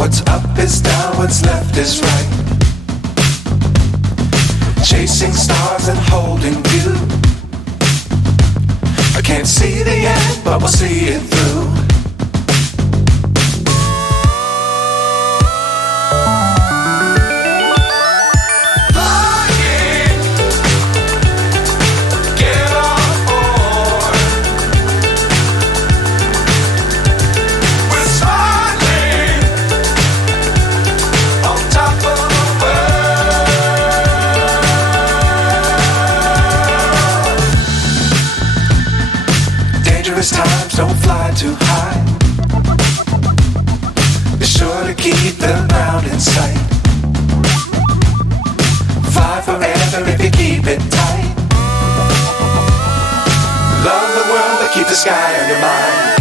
What's up is down, what's left is right. Chasing stars and holding you. I can't see the end, but we'll see it through. Dangerous times, don't fly too high. Be sure to keep the ground in sight. Fly forever if you keep it tight. Love the world, but keep the sky on your mind.